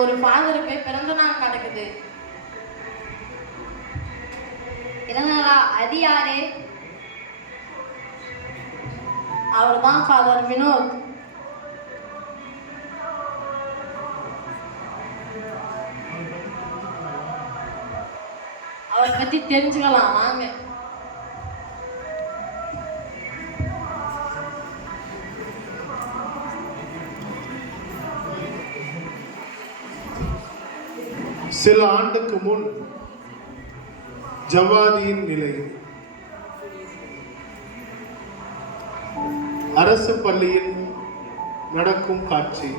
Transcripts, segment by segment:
ஒரு ஃபாதருக்கு பிறந்த நாள் நடக்குது. பிறந்த நாளா? அது யாரு? அவர் தான் ஃபாதர் வினோத். அவரை பத்தி தெரிஞ்சுக்கலாம் வாங்க. சில ஆண்டுக்கு முன் ஜவாதியின் நிலை. அரசு பள்ளியில் நடக்கும் காட்சி.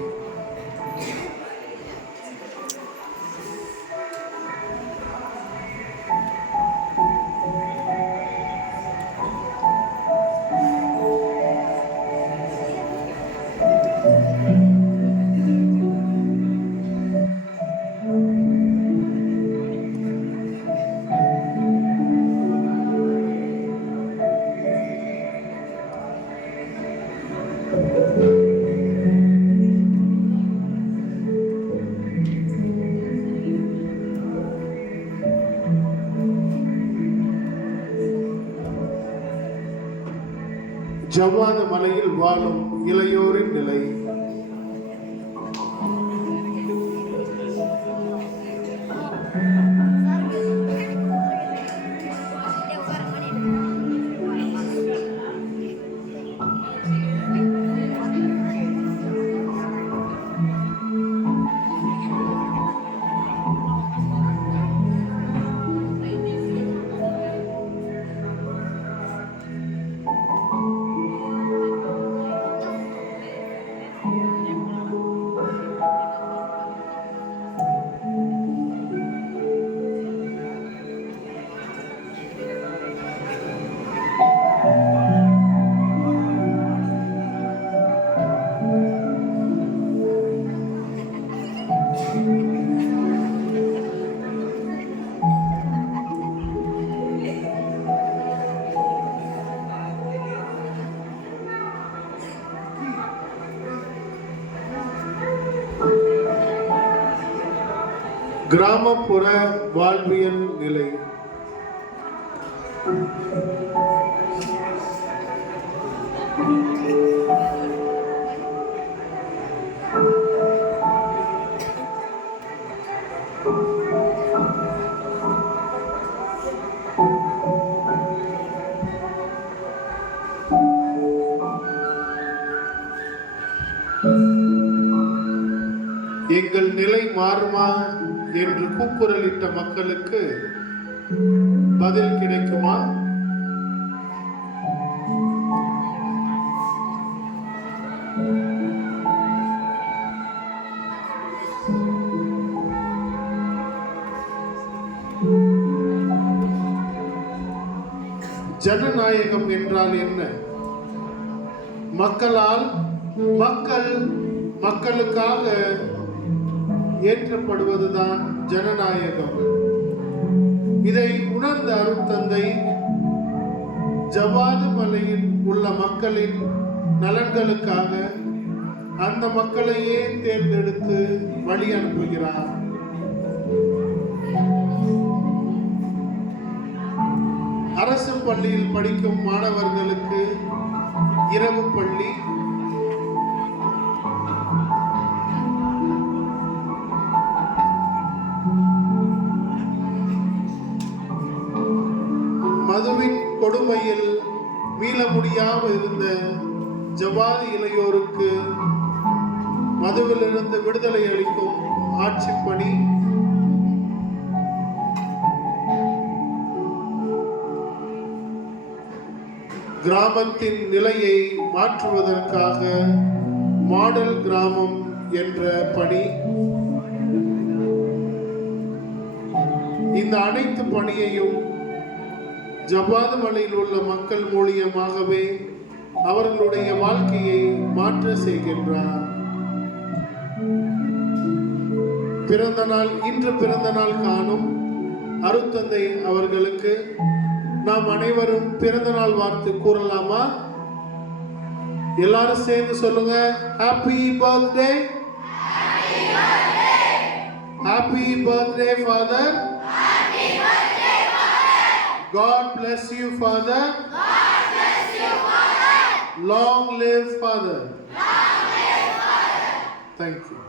ஜவ்வாது மலையில் வாழும் இளையோரின் நிலை. கிராமப்புற வாழ்வியல் நிலை. எங்கள் நிலை மாறுமா என்று கூக்குரலிட்ட மக்களுக்கு பதில் கிடைக்குமா? ஜனநாயகம் என்றால் என்ன? மக்களால் மக்களுக்காக ஏற்றப்படுவதுதான் ஜனநாயகம். இதை உணர்ந்த அருட்தந்தை ஜவ்வாது மலையில் உள்ள மக்களின் நலன்களுக்காக அந்த மக்களையே தேர்ந்தெடுத்து வழி அனுப்புகிறார். அரசு பள்ளியில் படிக்கும் மாணவர்களுக்கு இரவு பள்ளி, மதுவின் கொடுமையில் மீள முடியாமல் இருந்த ஜவ்வாது இளையோருக்கு மதுவிலிருந்து விடுதலை அளிக்கும் ஆட்சி பணி, கிராமத்தின் நிலையை மாற்றுவதற்காக மாடல் கிராமம் என்ற பணி. இந்த அனைத்து பணியையும் ஜவ்வாது மலையில் உள்ள மக்கள் மூலியமாகவே அவர்களுடைய வாழ்க்கையை மாற்ற செய்கின்றார். இன்று பிறந்த நாள் காணும் அருட்தந்தை அவர்களுக்கு நாம் அனைவரும் பிறந்த நாள் வாழ்த்து கூறலாமா? எல்லாரும் சேர்ந்து சொல்லுங்க, happy birthday. Happy birthday, Father. God bless you, Father. Long live Father. Thank you.